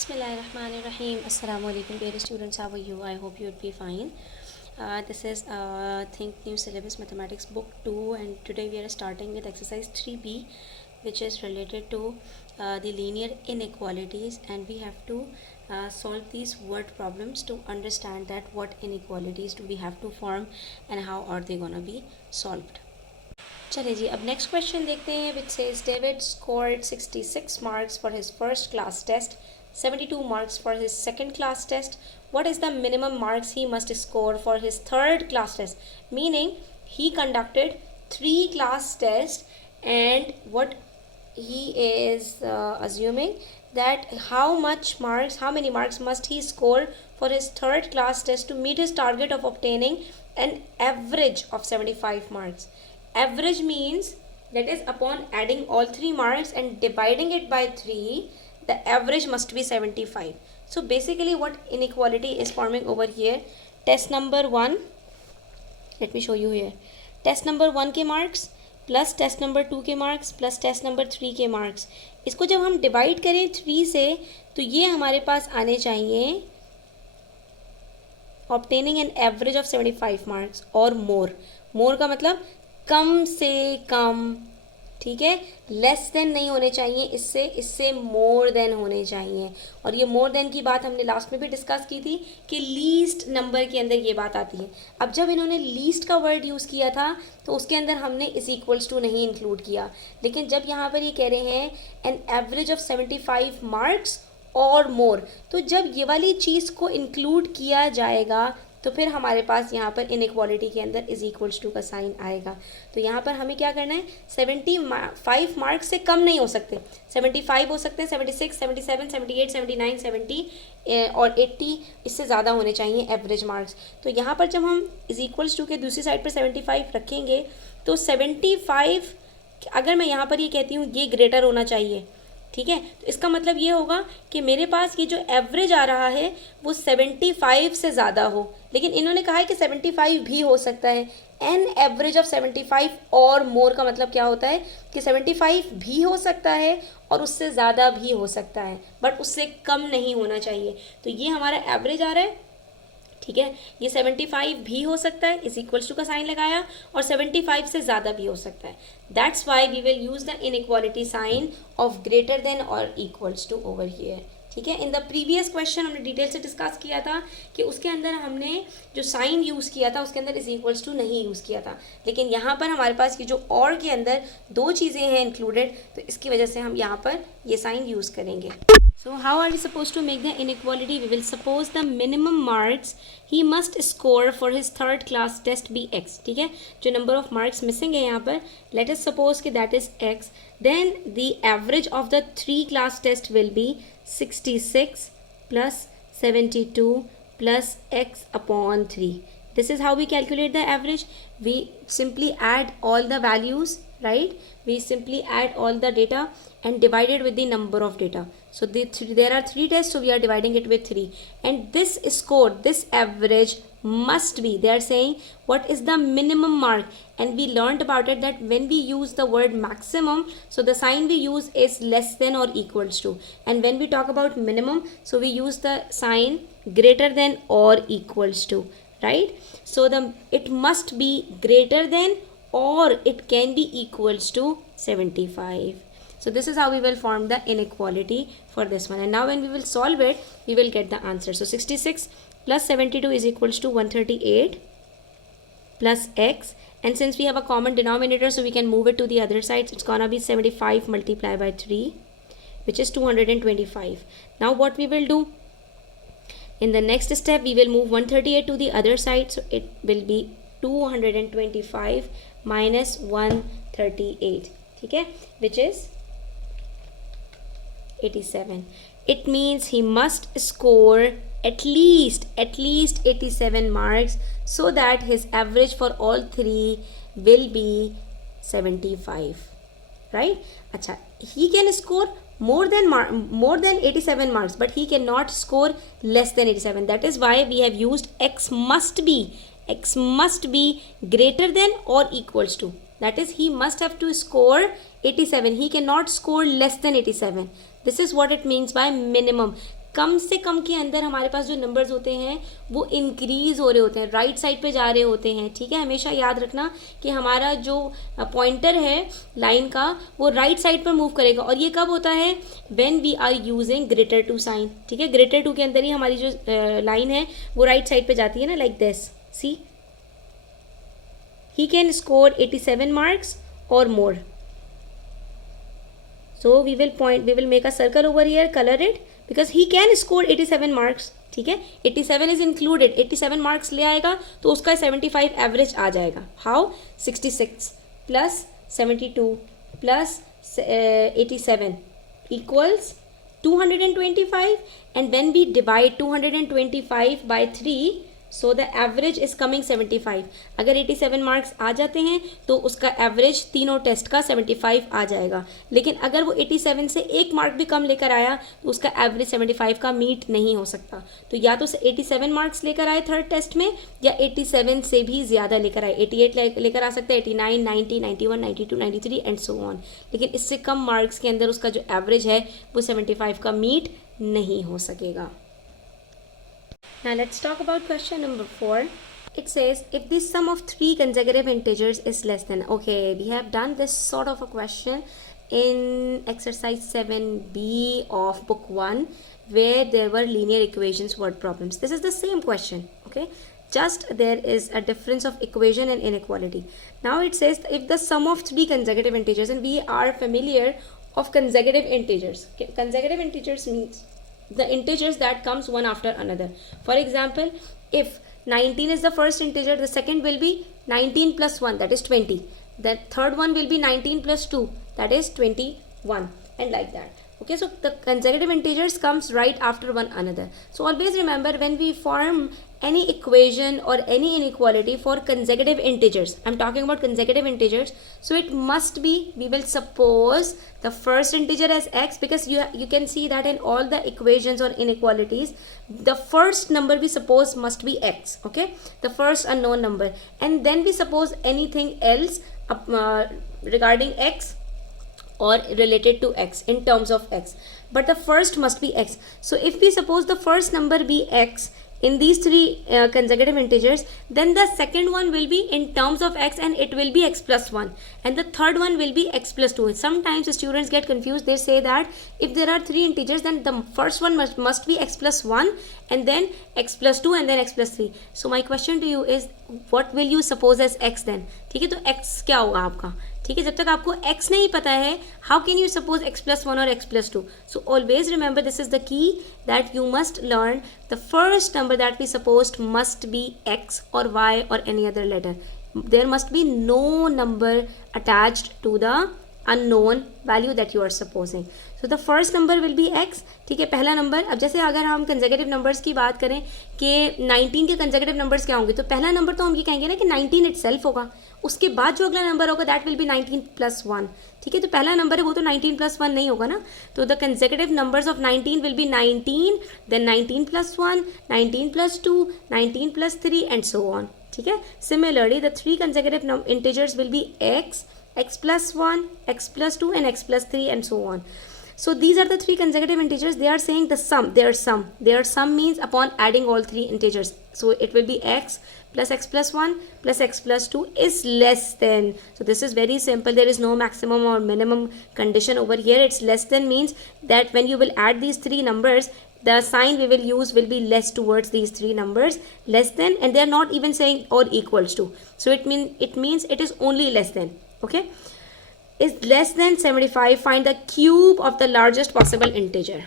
Bismillahirrahmanirrahim. Assalamu alaikum dear students, how are you? I hope you would be fine. This is Think New Syllabus Mathematics Book 2, and today we are starting with exercise 3b, which is related to the linear inequalities, and we have to solve these word problems to understand that what inequalities do we have to form and how are they gonna be solved. चलिए जी, अब next question देखते हैं which says David scored 66 marks for his first class test, 72 marks for his second class test. What is the minimum marks he must score for his third class test? Meaning he conducted 3 class tests, and what he is assuming that how many marks must he score for his third class test to meet his target of obtaining an average of 75 marks. Average means that is upon adding all 3 marks and dividing it by 3, the average must be 75. So basically what inequality is forming over here, test number 1, let me show you here, test number 1 के marks plus test number 2 के marks plus test number 3 के marks, इसको जब हम divide करें 3 से तो ये हमारे पास आने चाहिए obtaining an average of 75 marks और मोर का मतलब कम से कम, ठीक है, लेस देन नहीं होने चाहिए, इससे मोर देन होने चाहिए. और ये मोर देन की बात हमने लास्ट में भी डिस्कस की थी कि लीस्ट नंबर के अंदर ये बात आती है. अब जब इन्होंने लीस्ट का वर्ड यूज़ किया था तो उसके अंदर हमने इज इक्वल्स टू नहीं इंक्लूड किया, लेकिन जब यहाँ पर ये कह रहे हैं एन एवरेज ऑफ 75 मार्क्स और मोर, तो जब ये वाली चीज़ को इंक्लूड किया जाएगा तो फिर हमारे पास यहाँ पर इनइक्वालिटी के अंदर इज इक्वल्स टू का साइन आएगा. तो यहाँ पर हमें क्या करना है, 75 मार्क्स से कम नहीं हो सकते, 75 हो सकते हैं, 76, 77, 78, 79, 70 और 80 इससे ज़्यादा होने चाहिए एवरेज मार्क्स. तो यहाँ पर जब हम इज इक्वल्स टू के दूसरी साइड पर 75 रखेंगे तो 75 अगर मैं यहाँ पर ये कहती हूँ ये ग्रेटर होना चाहिए, ठीक है, तो इसका मतलब ये होगा कि मेरे पास ये जो एवरेज आ रहा है वो 75 से ज़्यादा हो, लेकिन इन्होंने कहा है कि 75 भी हो सकता है. एन एवरेज ऑफ 75 और मोर का मतलब क्या होता है कि 75 भी हो सकता है और उससे ज़्यादा भी हो सकता है, बट उससे कम नहीं होना चाहिए. तो ये हमारा एवरेज आ रहा है, ठीक है, ये 75 भी हो सकता है, इज इक्वल्स टू का साइन लगाया, और 75 से ज़्यादा भी हो सकता है. That's why we will use the inequality sign of greater than और इक्वल्स टू ओवर हियर. ठीक है, इन द प्रीवियस क्वेश्चन हमने डिटेल से डिस्कस किया था कि उसके अंदर हमने जो साइन यूज़ किया था उसके अंदर इज इक्वल्स टू नहीं यूज़ किया था, लेकिन यहाँ पर हमारे पास ये जो और के अंदर 2 चीज़ें हैं इंक्लूडेड, तो इसकी वजह से हम यहाँ पर ये साइन यूज़ करेंगे. So how are we supposed to make the inequality? We will suppose the minimum marks he must score for his third class test be x. ठीक है, जो number of marks missing है यहाँ पर, let us suppose कि that is x. Then the average of the 3 class test will be 66 plus 72 plus x upon 3. This is how we calculate the average. We simply add all the values, right? We simply add all the data and divide it with the number of data. So there are 3 tests, so we are dividing it with 3. And this score, this average must be, they are saying what is the minimum mark. And we learned about it that when we use the word maximum, so the sign we use is less than or equals to. And when we talk about minimum, so we use the sign greater than or equals to, right? So it must be greater than or it can be equals to 75. So this is how we will form the inequality for this one. And now when we will solve it, we will get the answer. So 66 plus 72 is equals to 138 plus x. And since we have a common denominator, so we can move it to the other side. So it's gonna be 75 multiplied by 3, which is 225. Now what we will do? In the next step, we will move 138 to the other side. So it will be 225 minus 138, okay, which is 87. It means he must score at least 87 marks so that his average for all 3 will be 75, right? Acha, he can score more than 87 marks, but he cannot score less than 87. That is why we have used x must be greater than or equals to. That is, he must have to score 87. He cannot score less than 87. This is what it means by minimum. कम से कम के अंदर हमारे पास जो numbers होते हैं वो increase हो रहे होते हैं, राइट साइड पे जा रहे होते हैं, ठीक है। हमेशा याद रखना कि हमारा जो पॉइंटर है लाइन का वो राइट साइड पर मूव करेगा, और ये कब होता है, when we are using greater to sign, ठीक है। ग्रेटर टू के अंदर ही हमारी जो लाइन है वो राइट साइड पे जाती है ना, like this, see he can score 87 marks or more. So we will make a circle over here, color it, because he can score 87 marks, ठीक है। 87 is included, 87 marks ले आएगा तो उसका 75 एवरेज आ जाएगा। How, 66 plus 72 plus 87 equals 225, and when we divide 225 by 3, so the average is coming 75। अगर 87 marks आ जाते हैं तो उसका एवरेज तीनों टेस्ट का 75 आ जाएगा, लेकिन अगर वो 87 से एक मार्क भी कम लेकर आया तो उसका एवरेज 75 का मीट नहीं हो सकता। तो या तो 87 मार्क्स लेकर आए थर्ड टेस्ट में, या 87 से भी ज़्यादा लेकर आए, 88 लेकर आ सकते हैं, 89, 90, 91, 92, 93 एंड सो ऑन, लेकिन इससे कम मार्क्स के अंदर उसका जो एवरेज है वो 75 का मीट नहीं हो सकेगा। Now let's talk about question number 4. It says if the sum of three consecutive integers is less than, okay, we have done this sort of a question in exercise 7b of book 1 where there were linear equations word problems. This is the same question, okay, just there is a difference of equation and inequality. Now it says if the sum of three consecutive integers, and we are familiar of consecutive integers. Consecutive integers means the integers that comes one after another. For example, if 19 is the first integer, the second will be 19 plus 1, that is 20. The third one will be 19 plus 2, that is 21, and like that. Okay, so the consecutive integers comes right after one another. So always remember, when we form any equation or any inequality for consecutive integers, I'm talking about consecutive integers, so it must be, we will suppose the first integer as x, because you can see that in all the equations or inequalities the first number we suppose must be x, okay, the first unknown number, and then we suppose anything else regarding x or related to x in terms of x, but the first must be x. So if we suppose the first number be x in these three consecutive integers, then the second one will be in terms of x and it will be x plus 1, and the third one will be x plus 2. Sometimes students get confused, they say that if there are three integers then the first one must be x plus 1 and then x plus 2 and then x plus 3. So my question to you is, what will you suppose as x then? ठीक है, तो x क्या होगा आपका, ठीक है। जब तक आपको x नहीं पता है, how can you suppose x plus 1 or x plus 2? So always remember, this is the key, that you must learn the first number that we supposed must be x or y or any other letter. There must be no number attached to the unknown value that you are supposing. So the first number will be x, ठीक है, पहला number. अब जैसे अगर हम consecutive numbers की बात करें कि 19 के कंसेक्यूटिव नंबर्स क्या होंगे, तो पहला नंबर तो हम ये कहेंगे ना कि 19 इटसेल्फ होगा, उसके बाद जो अगला नंबर होगा दैट विल बी 19 प्लस 1, ठीक है। तो पहला नंबर है वो तो 19 प्लस 1 नहीं होगा ना, तो the consecutive numbers of 19 will be 19, then 19 plus 1, 19 plus 2, 19 plus 3 and so on, ठीक है। Similarly the three consecutive integers will be x, x plus 1, x plus 2 and x plus 3 and so on. So these are the three consecutive integers. They are saying the sum, their sum means upon adding all three integers. So it will be x plus x plus 1 plus x plus 2 is less than. So this is very simple. There is no maximum or minimum condition over here. It's less than means that when you will add these three numbers, the sign we will use will be less towards these three numbers, less than, and they are not even saying or equals to. So it means it is only less than. Okay, is less than 75. Find the cube of the largest possible integer.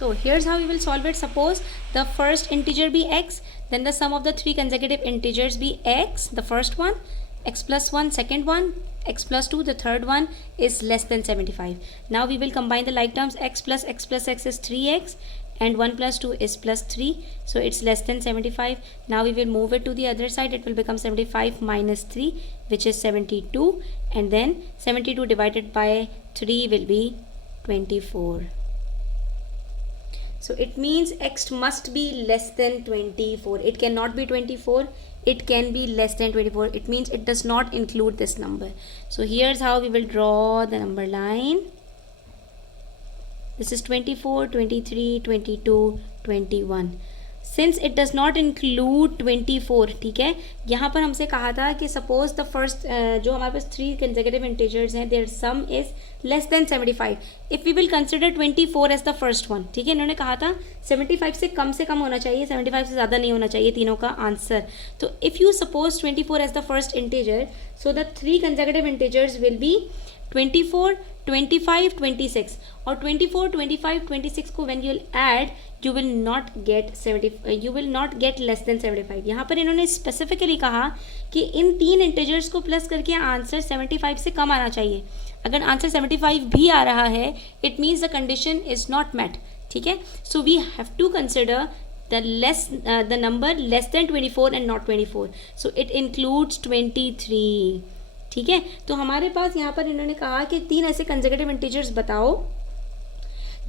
So here's how we will solve it. Suppose the first integer be x, then the sum of the three consecutive integers be x, the first one, x plus 1, second one, x plus 2, the third one is less than 75. Now we will combine the like terms. X plus x is 3x and 1 plus 2 is plus 3, so it's less than 75. Now we will move it to the other side. It will become 75 minus 3, which is 72, and then 72 divided by 3 will be 24. So it means x must be less than 24. It cannot be 24. It can be less than 24. It means it does not include this number. So here's how we will draw the number line. This is 24, 23, 22, 21. Since it does not include 24, ठीक है, यहाँ पर हमसे कहा था कि suppose the first जो हमारे पास 3 कंसेक्यूटिव इंटीजर्स हैं, their sum is less than 75. If we will consider 24 as the first one, ठीक है, इन्होंने कहा था 75 से कम होना चाहिए, 75 से ज़्यादा नहीं होना चाहिए तीनों का आंसर. तो if you suppose 24 as the first integer, so the 3 consecutive integers will be 24, 25, 26. और 24, 25, 26 को when you'll add you will not get less than 75. यहाँ पर इन्होंने स्पेसिफिकली कहा कि इन 3 इंटीजर्स को प्लस करके आंसर 75 से कम आना चाहिए. अगर आंसर 75 भी आ रहा है, it means the condition is not met. ठीक है, so we have to consider the number less than 24 and not 24. So it includes 23. ठीक है, तो हमारे पास यहाँ पर इन्होंने कहा कि 3 ऐसे कंसेक्यूटिव इंटीजर्स बताओ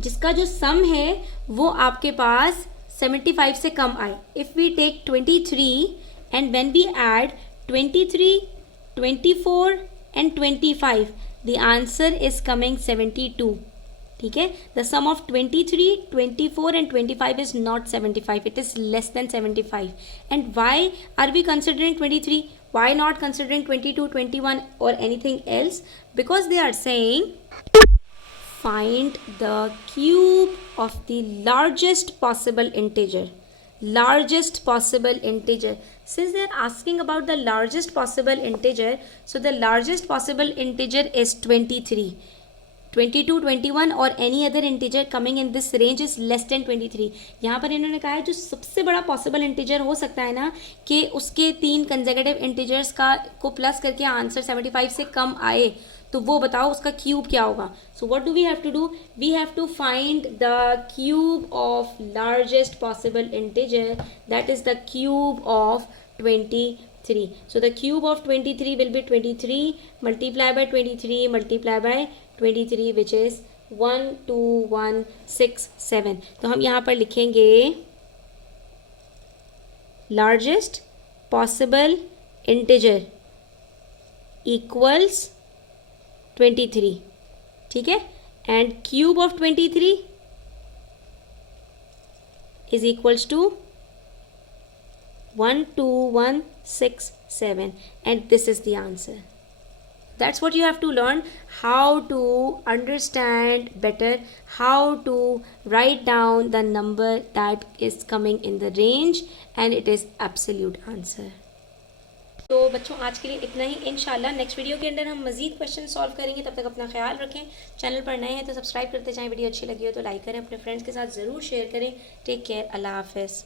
जिसका जो सम है वो आपके पास 75 से कम आए. If we take 23 and when we add 23, 24 and 25, the answer is coming 72. ठीक है, the sum of 23, 24 and 25 is not 75, it is less than 75. And why are we considering 23? Why not considering 22, 21 or anything else? Because they are saying find the cube of the largest possible integer. Largest possible integer. Since they are asking about the largest possible integer, so the largest possible integer is 23. 22, 21 और any other integer coming in this range is less then 23. यहाँ पर इन्होंने कहा है जो सबसे बड़ा possible integer हो सकता है ना कि उसके 3 कंसेक्यूटिव इंटीजर्स को प्लस करके आंसर 75 से कम आए, तो वो बताओ उसका क्यूब क्या होगा. So what do we have to do? We have to find the cube of largest possible integer, that is the cube of 23. So the cube of 23 will be 23 multiplied by 23 multiplied by 23 which is 12167. तो हम यहाँ पर लिखेंगे largest possible integer equals 23. ठीक है, and cube of 23 is equals to 12167, and this is the answer. That's what you have to learn, how to understand better, how to write down the number that is coming in the range and it is absolute answer. तो बच्चों आज के लिए इतना ही. इंशाल्लाह next video के अंदर हम मज़ीद क्वेश्चन सॉल्व करेंगे. तब तक अपना ख्याल रखें. चैनल पर नए हैं तो सब्सक्राइब करते जाएं. वीडियो अच्छी लगी हो तो लाइक करें, अपने फ्रेंड्स के साथ ज़रूर शेयर करें. टेक केयर, अल्लाह हाफ़िज़.